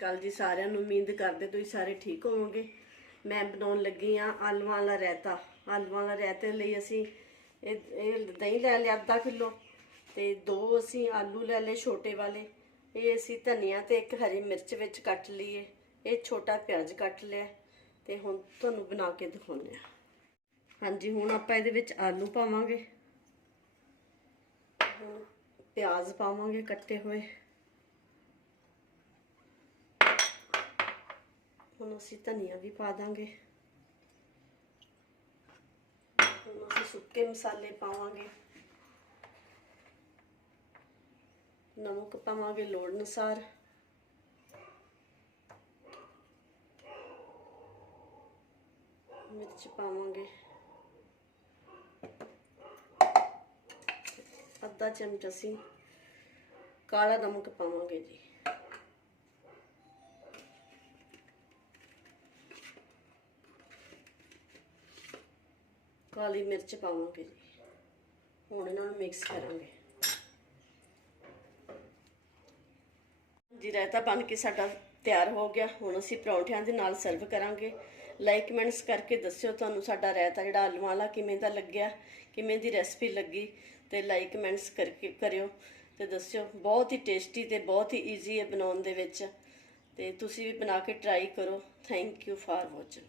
ਅਕਾਲ ਜੀ ਸਾਰਿਆਂ ਨੂੰ ਉਮੀਦ ਕਰਦੇ ਤੁਸੀਂ ਸਾਰੇ ਠੀਕ ਹੋਵੋਗੇ। ਮੈਂ ਬਣਾਉਣ ਲੱਗੀ ਆ ਆਲੂਆਂ ਵਾਲਾ ਰਾਇਤਾ। ਆਲੂਆਂ ਵਾਲਾ ਰਾਇਤੇ ਲਈ ਅਸੀਂ ਇਹ ਇਹ ਦਹੀਂ ਲੈ ਲਿਆ ਅੱਧਾ ਕਿਲੋ ਤੇ ਦੋ ਅਸੀਂ ਆਲੂ ਲੈ ਲਏ ਛੋਟੇ ਵਾਲੇ। ਇਹ ਅਸੀਂ ਧਨੀਆ ਤੇ ਇੱਕ ਹਰੀ ਮਿਰਚ ਵਿੱਚ ਕੱਟ ਲਈਏ। ਇਹ ਛੋਟਾ ਪਿਆਜ਼ ਕੱਟ ਲਿਆ ਤੇ ਹੁਣ ਤੁਹਾਨੂੰ ਬਣਾ ਕੇ ਦਿਖਾਉਂਦੇ ਆ ਹਾਂਜੀ, ਹੁਣ ਆਪਾਂ ਇਹਦੇ ਵਿੱਚ ਆਲੂ ਪਾਵਾਂਗੇ। ਪਿਆਜ਼ ਪਾਵਾਂਗੇ ਕੱਟੇ ਹੋਏ। ਹੁਣ ਅਸੀਂ ਧਨੀਆ ਵੀ ਪਾ ਦਾਂਗੇ। ਹੁਣ ਅਸੀਂ ਸੁੱਕੇ ਮਸਾਲੇ ਪਾਵਾਂਗੇ। ਨਮਕ ਪਾਵਾਂਗੇ ਲੋੜ ਅਨੁਸਾਰ। ਮਿਰਚ ਪਾਵਾਂਗੇ। ਅੱਧਾ ਚਮਚ ਅਸੀਂ ਕਾਲਾ ਨਮਕ ਪਾਵਾਂਗੇ ਜੀ। ਕਾਲੀ ਮਿਰਚ ਪਾਵਾਂਗੇ ਜੀ। ਹੁਣ ਇਹਨਾਂ ਨੂੰ ਮਿਕਸ ਕਰਾਂਗੇ। ਜੀ ਰਾਇਤਾ ਬਣ ਕੇ ਸਾਡਾ ਤਿਆਰ ਹੋ ਗਿਆ। ਹੁਣ ਅਸੀਂ ਪਰੌਂਠਿਆਂ ਦੇ ਨਾਲ ਸਰਵ ਕਰਾਂਗੇ। ਲਾਈਕ, ਕਮੈਂਟਸ ਕਰਕੇ ਦੱਸਿਓ ਤੁਹਾਨੂੰ ਸਾਡਾ ਰਾਇਤਾ ਜਿਹੜਾ ਆਲੂਆਂ ਵਾਲਾ ਕਿਵੇਂ ਦਾ ਲੱਗਿਆ, ਕਿਵੇਂ ਦੀ ਰੈਸਪੀ ਲੱਗੀ ਤੇ ਲਾਈਕ, ਕਮੈਂਟਸ ਕਰਕੇ ਕਰਿਓ ਤੇ ਦੱਸਿਓ। ਬਹੁਤ ਹੀ ਟੇਸਟੀ ਤੇ ਬਹੁਤ ਹੀ ਈਜ਼ੀ ਹੈ ਬਣਾਉਣ ਦੇ ਵਿੱਚ ਤੇ ਤੁਸੀਂ ਵੀ ਬਣਾ ਕੇ ਟਰਾਈ ਕਰੋ। Thank you for watching